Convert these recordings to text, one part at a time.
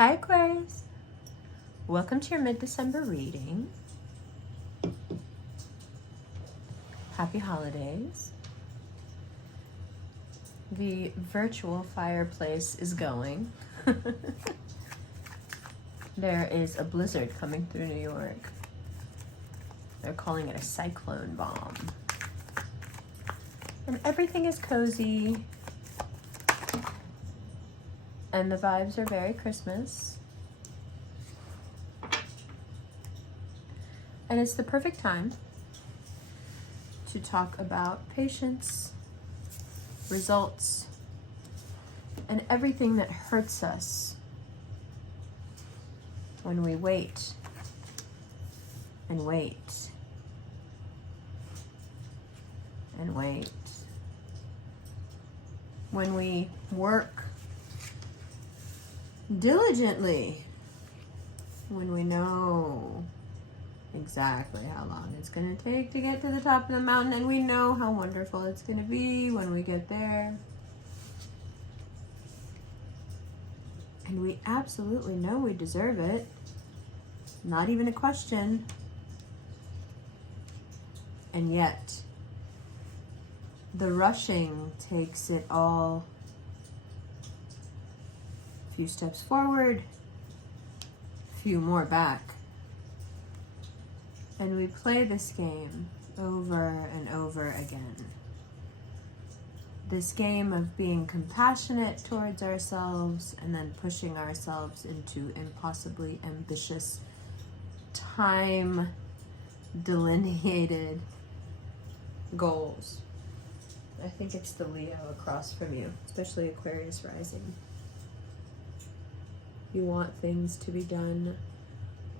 Hi Aquarius, welcome to your mid-December reading. Happy holidays. The virtual fireplace is going. There is a blizzard coming through New York. They're calling it a cyclone bomb. And everything is cozy. And the vibes are very Christmas. And it's the perfect time to talk about patience, results, and everything that hurts us when we wait and wait and wait. When we work diligently, when we know exactly how long it's going to take to get to the top of the mountain, and we know how wonderful it's going to be when we get there. And we absolutely know we deserve it. Not even a question. And yet, the rushing takes it all a few steps forward, a few more back. And we play this game over and over again. This game of being compassionate towards ourselves and then pushing ourselves into impossibly ambitious, time delineated goals. I think it's the Leo across from you, especially Aquarius rising. You want things to be done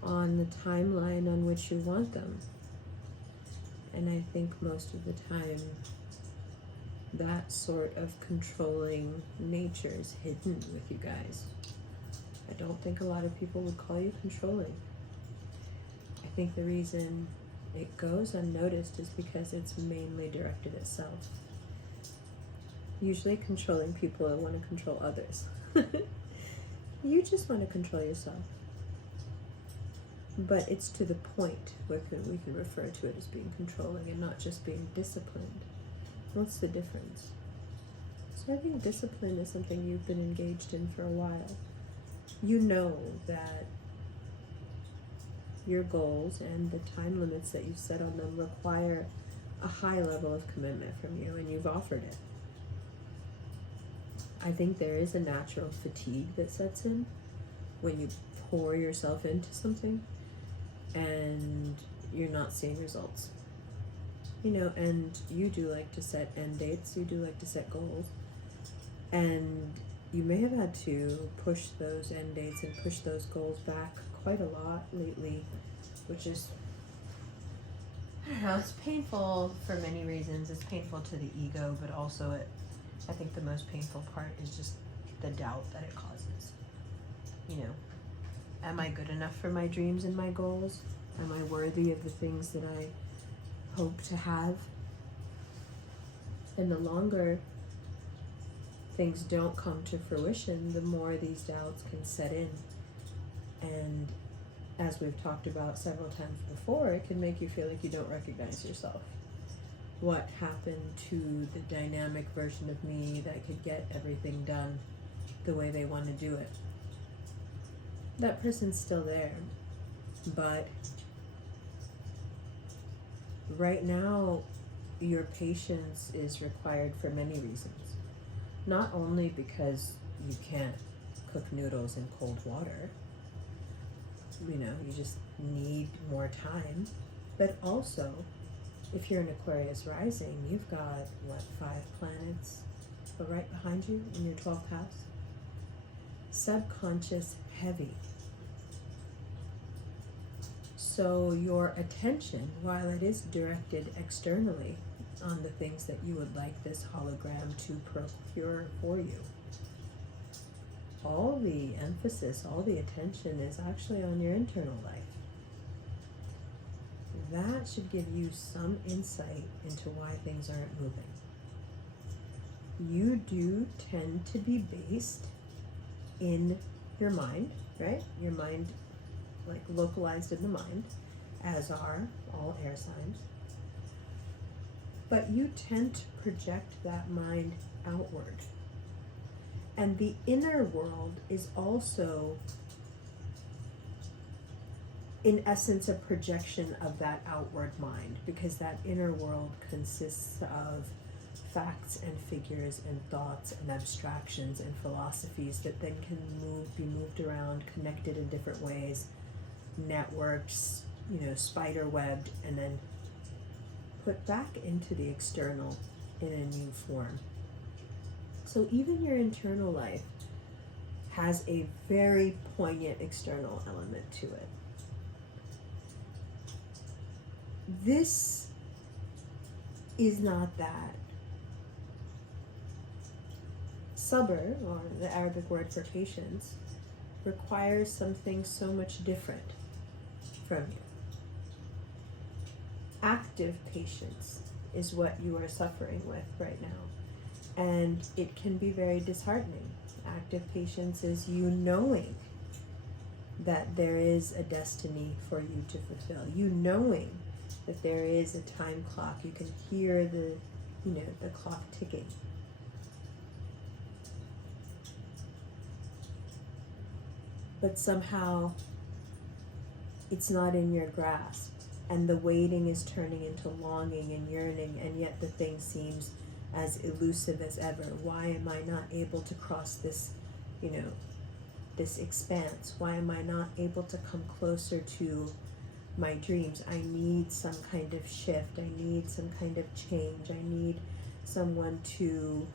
on the timeline on which you want them. And I think most of the time that sort of controlling nature is hidden with you guys. I don't think a lot of people would call you controlling. I think the reason it goes unnoticed is because it's mainly directed at self. Usually controlling people want to control others. You just want to control yourself. But it's to the point where we can refer to it as being controlling and not just being disciplined. What's the difference? So I think discipline is something you've been engaged in for a while. You know that your goals and the time limits that you've set on them require a high level of commitment from you, and you've offered it. I think there is a natural fatigue that sets in when you pour yourself into something and you're not seeing results. You know, and you do like to set end dates, you do like to set goals, and you may have had to push those end dates and push those goals back quite a lot lately, which is, I don't know, it's painful for many reasons. It's painful to the ego, but also I think the most painful part is just the doubt that it causes. You know, am I good enough for my dreams and my goals? Am I worthy of the things that I hope to have? And the longer things don't come to fruition, the more these doubts can set in. And as we've talked about several times before, it can make you feel like you don't recognize yourself. What happened to the dynamic version of me that could get everything done the way they want to do it? That person's still there, but right now your patience is required for many reasons. Not only because you can't cook noodles in cold water, you know, you just need more time, but also if you're an Aquarius rising, you've got, what, 5 planets right behind you in your 12th house? Subconscious heavy. So your attention, while it is directed externally on the things that you would like this hologram to procure for you, all the emphasis, all the attention is actually on your internal life. That should give you some insight into why things aren't moving. You do tend to be based in your mind, right? Your mind, like localized in the mind, as are all air signs. But you tend to project that mind outward. And the inner world is also, in essence, a projection of that outward mind, because that inner world consists of facts and figures and thoughts and abstractions and philosophies that then can be moved around, connected in different ways, networks, spider webbed, and then put back into the external in a new form. So even your internal life has a very poignant external element to it. This is not that. Sabr, or the Arabic word for patience, requires something so much different from you. Active patience is what you are suffering with right now, and it can be very disheartening. Active patience is you knowing that there is a destiny for you to fulfill, you knowing that there is a time clock. You can hear the clock ticking. But somehow it's not in your grasp, and the waiting is turning into longing and yearning, and yet the thing seems as elusive as ever. Why am I not able to cross this, this expanse? Why am I not able to come closer to my dreams? I need some kind of shift. I need some kind of change. I need someone to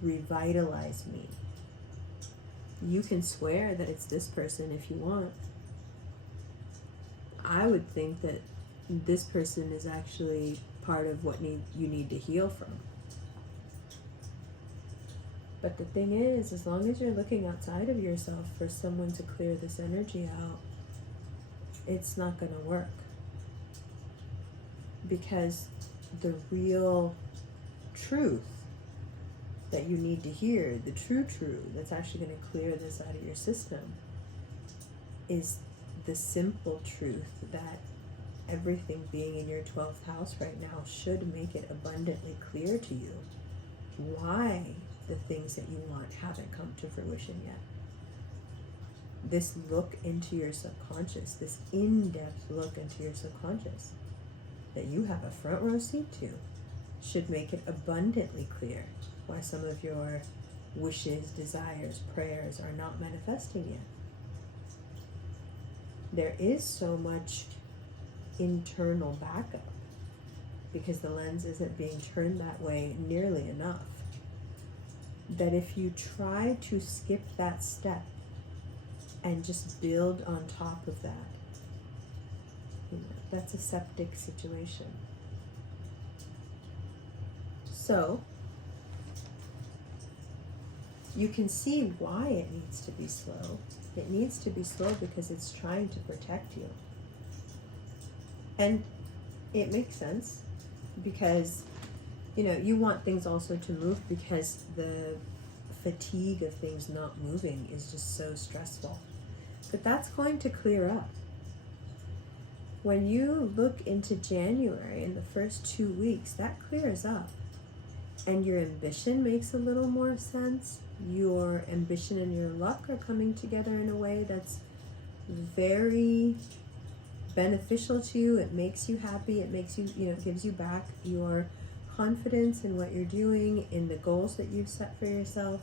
revitalize me. You can swear that it's this person if you want. I would think that this person is actually part of what you need to heal from. But the thing is, as long as you're looking outside of yourself for someone to clear this energy out, it's not going to work. Because the real truth that you need to hear, the true truth that's actually going to clear this out of your system, is the simple truth that everything being in your 12th house right now should make it abundantly clear to you why the things that you want haven't come to fruition yet. This look into your subconscious, this in-depth look into your subconscious that you have a front row seat to, should make it abundantly clear why some of your wishes, desires, prayers are not manifesting yet. There is so much internal backup because the lens isn't being turned that way nearly enough, that if you try to skip that step and just build on top of that, that's a septic situation. So you can see why it needs to be slow. It needs to be slow because it's trying to protect you. And it makes sense because, you want things also to move, because the fatigue of things not moving is just so stressful. But that's going to clear up. When you look into January, in the first 2 weeks, that clears up. And your ambition makes a little more sense. Your ambition and your luck are coming together in a way that's very beneficial to you. It makes you happy. It makes you, gives you back your confidence in what you're doing, in the goals that you've set for yourself.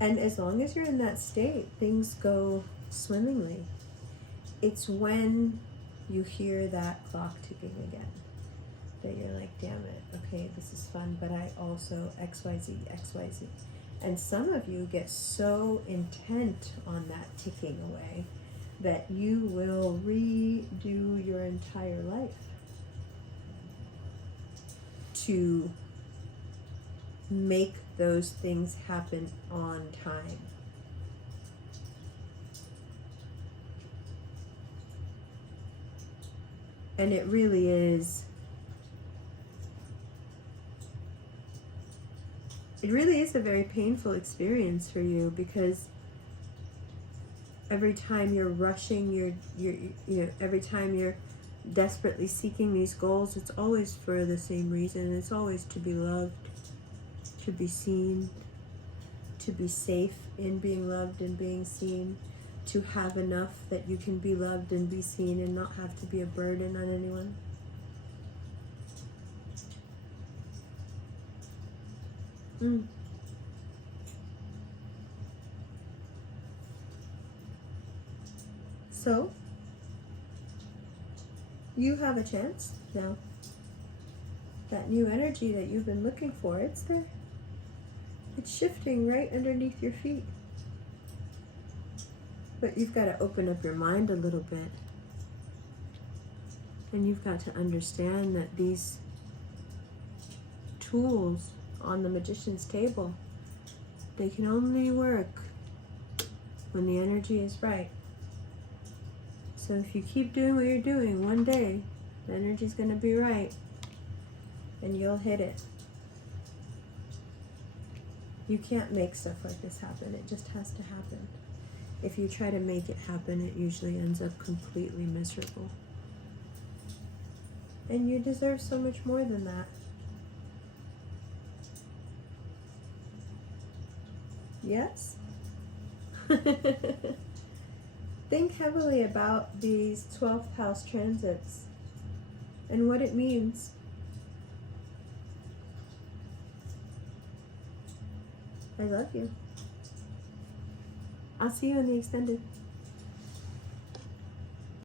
And as long as you're in that state, things go swimmingly. It's when you hear that clock ticking again that you're like, damn it, okay, this is fun, but I also XYZ. And some of you get so intent on that ticking away that you will redo your entire life to make those things happen on time. And it really is it really is a very painful experience for you, because every time you're rushing, every time you're desperately seeking these goals, it's always for the same reason. It's always to be loved, to be seen, to be safe in being loved and being seen, to have enough that you can be loved and be seen and not have to be a burden on anyone. So, you have a chance now. That new energy that you've been looking for, it's there. It's shifting right underneath your feet. But you've got to open up your mind a little bit. And you've got to understand that these tools on the magician's table, they can only work when the energy is right. So if you keep doing what you're doing, one day the energy's going to be right and you'll hit it. You can't make stuff like this happen. It just has to happen. If you try to make it happen, it usually ends up completely miserable. And you deserve so much more than that. Yes? Think heavily about these 12th house transits and what it means. I love you. I'll see you in the extended.